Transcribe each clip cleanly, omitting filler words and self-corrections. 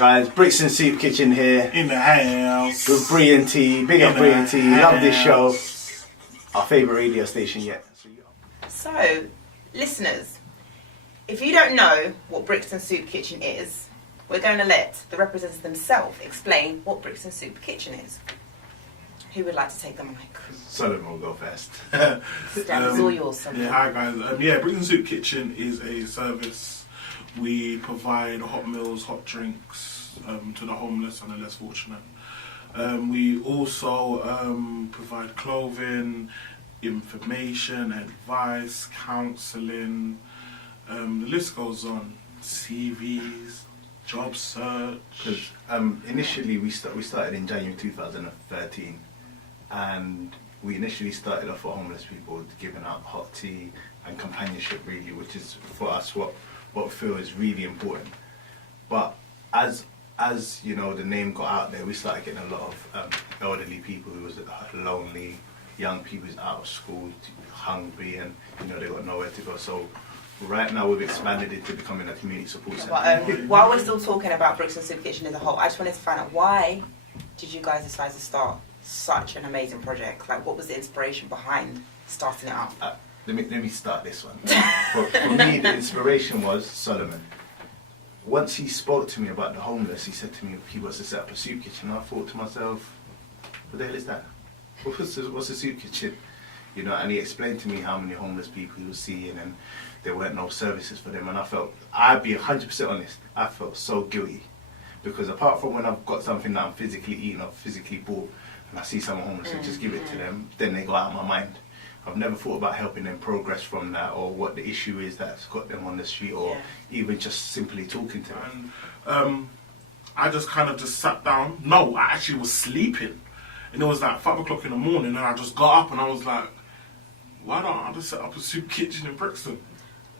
Guys, Brixton Soup Kitchen here. In the house. With BreeAndTee. Big up BreeAndTee. Love this show. Our favourite radio station yet. So, listeners, if you don't know what Brixton Soup Kitchen is, we're going to let the representatives themselves explain what Brixton Soup Kitchen is. Who would like to take the mic? Solomon will go first. It's all yours, Solomon. Yeah, hi guys. Brixton Soup Kitchen is a service. We provide hot meals, hot drinks to the homeless and the less fortunate. We also provide clothing, information, advice, counselling. The list goes on. CVs, job search. Because initially we started in January 2013, and we initially started off for homeless people, giving out hot tea and companionship, really, which is for us what we feel is really important. But as you know, the name got out there, we started getting a lot of elderly people who was lonely, young people who's out of school, hungry, and they got nowhere to go. So right now we've expanded it to becoming a community support centre. While we're still talking about Brixton Soup Kitchen as a whole, I just wanted to find out, why did you guys decide to start such an amazing project? Like, what was the inspiration behind starting it up? Let me start this one. For me, the inspiration was Solomon. Once he spoke to me about the homeless, he said to me he wants to set up a soup kitchen. And I thought to myself, what the hell is that? What's a soup kitchen? And he explained to me how many homeless people he was seeing, and there weren't no services for them. And I felt, I'd be 100% honest, I felt so guilty. Because apart from when I've got something that I'm physically eating or physically bought, and I see someone homeless and just give it to them, then they go out of my mind. I've never thought about helping them progress from that, or what the issue is that's got them on the street, or even just simply talking to them. And I just kind of just sat down. No, I actually was sleeping. And it was like 5 o'clock in the morning, and I just got up and I was like, why don't I just set up a soup kitchen in Brixton?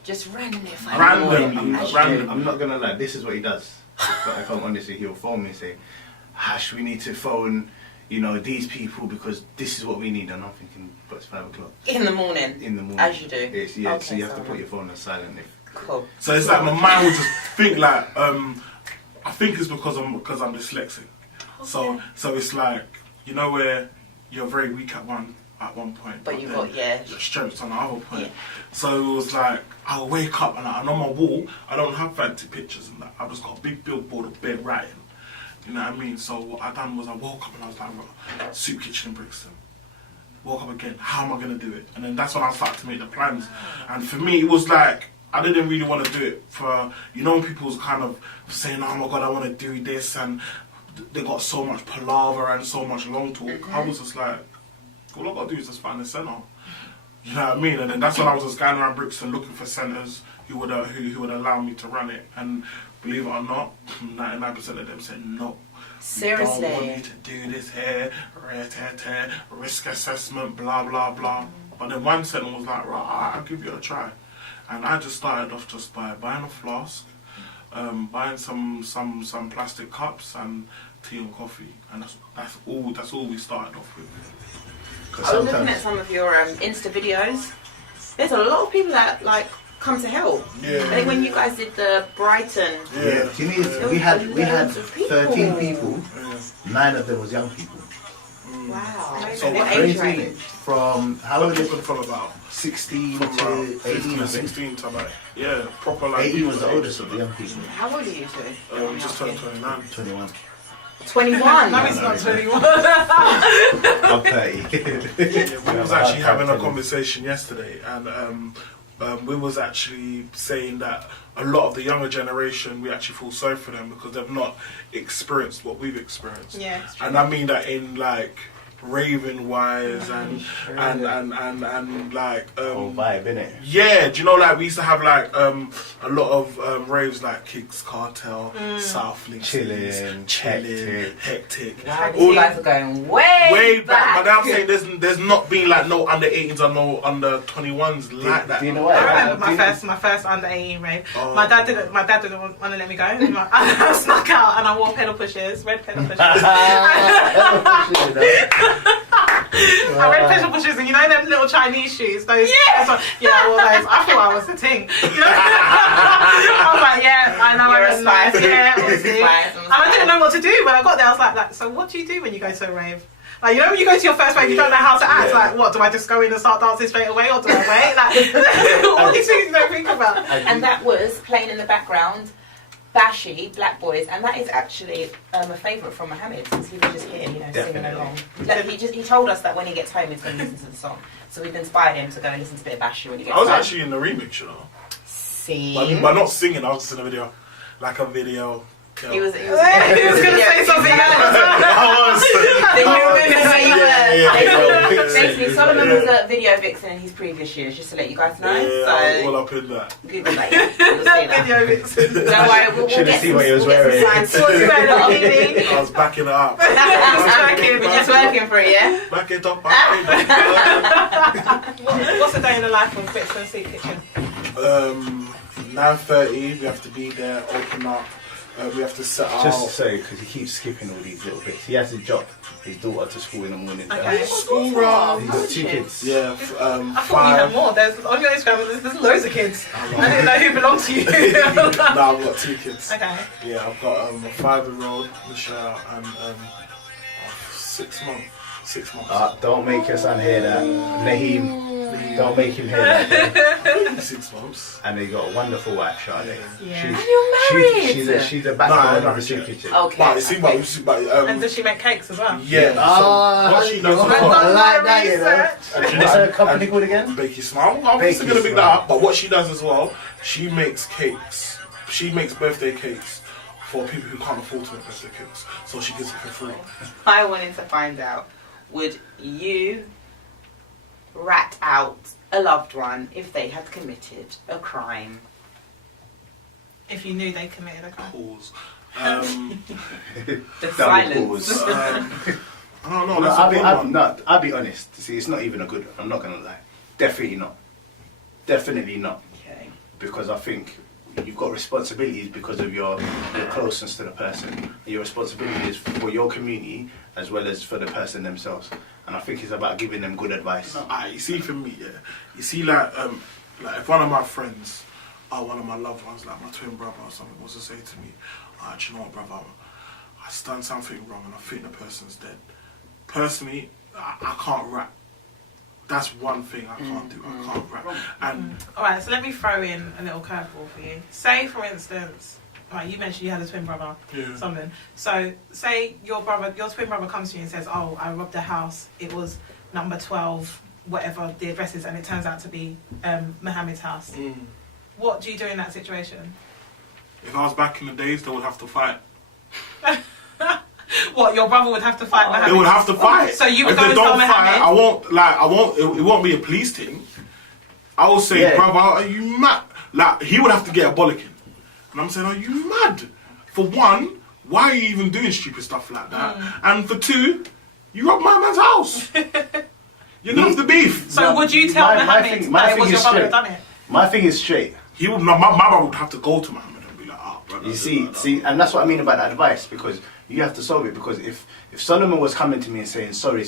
Just randomly. I'm not going to lie, this is what he does. If I'm honest, he'll phone me and say, Hash, we need to phone these people because this is what we need. And I'm thinking, but it's 5 o'clock. In the morning? In the morning. As you do? Yes, yeah, okay, so you have to put your phone on silent. Cool. So it's like my mind would just think like, I think it's because I'm dyslexic. Okay. So it's like, where you're very weak at one point. But you've got, your strengths on the other point. Yeah. So it was like, I'll wake up and on my wall, I don't have fancy pictures and that. I've just got a big billboard of bare writing. You know what I mean? So what I done was I woke up and I was like, right, soup kitchen in Brixton. Woke up again, how am I going to do it? And then that's when I started to make the plans. And for me, it was like, I didn't really want to do it for, when people was kind of saying, oh my God, I want to do this, and they got so much palaver and so much long talk. I was just like, all I got to do is just find a centre. You know what I mean? And then that's when I was just going around Brixton looking for centres who would allow me to run it. And believe it or not, 99% of them said no. Seriously? We don't want you to do this here, risk assessment, blah, blah, blah. But then one centre was like, right, I'll give you a try. And I just started off just by buying a flask, buying some plastic cups and tea and coffee. And that's all we started off with. I was looking at some of your Insta videos. There's a lot of people that come to help. Yeah. I think when you guys did the Brighton. Yeah. We had 13 people. 9 of them was young people. Wow. So what age range? From how long? From about 16 to 18. 16 to proper 18 was the oldest of the young people. How old are you two? Just turned 29. 21. 21? No, it's not 21. I'm 30. We was actually having a conversation yesterday, and we was actually saying that a lot of the younger generation, we actually feel sorry for them because they've not experienced what we've experienced. Yeah, and I mean that in raving wise and whole vibe, innit? Yeah, do you know we used to have a lot of raves like Kicks Cartel, South Link, chilling, hectic. Wow, these guys are going way back. But I'm saying there's not been no under 18s or no under 21s like that. Do you know what? I remember my first under 18 rave. Oh. My dad didn't want to let me go. I snuck out and I wore pedal pushers, red pedal pushers. I red pedal pushers, and them little Chinese shoes. Those, I wore those. I thought I was the ting. I was like, I know I'm nice. Yeah, honestly. And I didn't know what to do when I got there. I was like, so what do you do when you go to a rave? Like, you know, when you go to your first rave, you don't know how to act. Like, what, do I just go in and start dancing straight away, or do I wait? Like, all these things you don't think about. And that was playing in the background, Bashy, Black Boys, and that is actually a favourite from Mohammed, since he was just here, you know, singing along. Like, he told us that when he gets home, he's going to listen to the song. So we've inspired him to go and listen to a bit of Bashy when he gets home. I was actually in the remix, you know. See? But not singing, I was just in a video. Like a video. He was going to say something else. Basically, Solomon was a video vixen in his previous years, just to let you guys know. Yeah, all up in that. Google that, yeah. You'll see that. Video vixen. Don't worry, we'll get see what he was wearing. I was backing it up. We're just working for it, yeah? Back it up, What's a day in the life of Brixton Soup Kitchen? 9:30, we have to be there, open up. We have to set out. Just to say, because he keeps skipping all these little bits. He has to drop his daughter to school in the morning. Okay. School run. He's got 2 kids. Yeah, I thought you had more. There's on your Instagram. There's loads of kids. I didn't know who belonged to you. No, I've got 2 kids. Okay. Yeah, I've got a 5-year-old, Michelle, and 6 months. 6 months. Don't make your son hear that. Naheem, don't make him hear that. 6 months. And they got a wonderful wife, Charlotte. Yeah. And you're married! She's a backbone of the soup kitchen. Okay. But And does she make cakes as well? yeah. Ah, what she does I've as done well. my like that, you know. research. What's her company called again? Bakey Smile. I'm Bakey just gonna big Smile. that up. But what she does as well, she makes cakes. She makes birthday cakes for people who can't afford to make birthday cakes. So she gives it for free. I wanted to find out, would you rat out a loved one if they had committed a crime? If you knew they committed a crime. Pause. The silence. I don't know. No, That's a good one. I'll be honest. See, it's not even a good. I'm not gonna lie. Definitely not. Definitely not. Okay. Because I think you've got responsibilities because of your closeness to the person. Your responsibility is for your community as well as for the person themselves. And I think it's about giving them good advice. You see, for me, yeah. You see, like if one of my friends, or one of my loved ones, like my twin brother or something, was to say to me, do you know what, brother? I've done something wrong and I think the person's dead. Personally, I can't rap. That's one thing I can't do. I can't rap. And Alright, so let me throw in a little curveball for you. Say, for instance, right, you mentioned you had a twin brother, something. So, say your twin brother comes to you and says, "Oh, I robbed a house. It was number 12, whatever the address is, and it turns out to be Mohammed's house." What do you do in that situation? if I was back in the days, they would have to fight. What, your brother would have to fight Mohammed? They would have to fight. So you would if go they and don't tell fight, Mohammed? it won't be a police thing. I will say, brother, are you mad? Like, he would have to get a bollocking. And I'm saying, are you mad? For one, why are you even doing stupid stuff like that? And for two, you robbed my man's house. You're gonna have the beef. So would you tell Mohammed that it was your brother who done it? My thing is straight. My brother would have to go to Mohammed and be like, brother. You see, and that's what I mean about that advice, because you have to solve it. Because if Solomon was coming to me and saying sorry,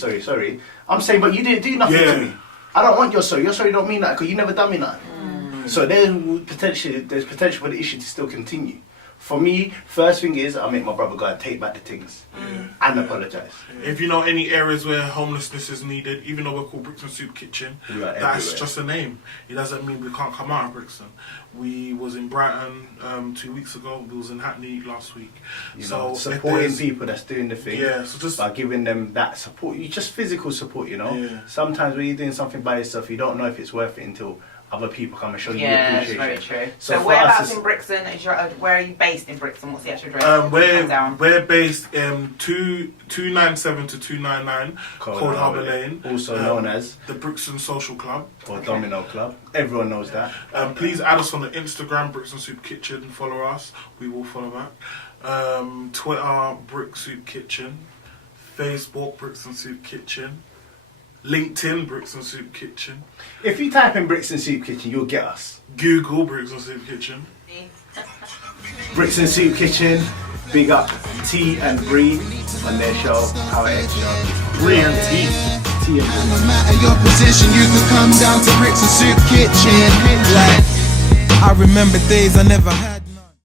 I'm saying, but you didn't do nothing to me. I don't want your sorry. Your sorry don't mean that because you never done me nothing. So there's potential for the issue to still continue. For me, first thing is I make my brother go and take back the things and apologise. If you know any areas where homelessness is needed, even though we're called Brixton Soup Kitchen, that's everywhere. just a name. It doesn't mean we can't come out of Brixton. We was in Brighton 2 weeks ago. We was in Hackney last week. You so know, supporting people that's doing the thing. Yeah, so just by giving them that support. You just physical support, you know. Yeah. Sometimes when you're doing something by yourself, you don't know if it's worth it until other people come and show you Yeah, that's appreciation. very true. So So for whereabouts us, in Brixton is your, where are you based in Brixton? What's the actual address? We're based 297 to 299 Cold Harbour Lane, also known as the Brixton Social Club or Domino Club. Everyone knows that. Please add us on the Instagram, Brixton Soup Kitchen. Follow us. We will follow back. Twitter, Brick Soup Kitchen. Facebook, Brixton Soup Kitchen. LinkedIn, Brixton Soup Kitchen. If you type in Brixton Soup Kitchen, you'll get us. Google, Brixton Soup Kitchen. Brixton Soup Kitchen, big up T and Bree on their show, Power X Show. BreeAndTee. T and Bree. No matter your position, you can come down to Brixton Soup Kitchen. Like, I remember days I never had.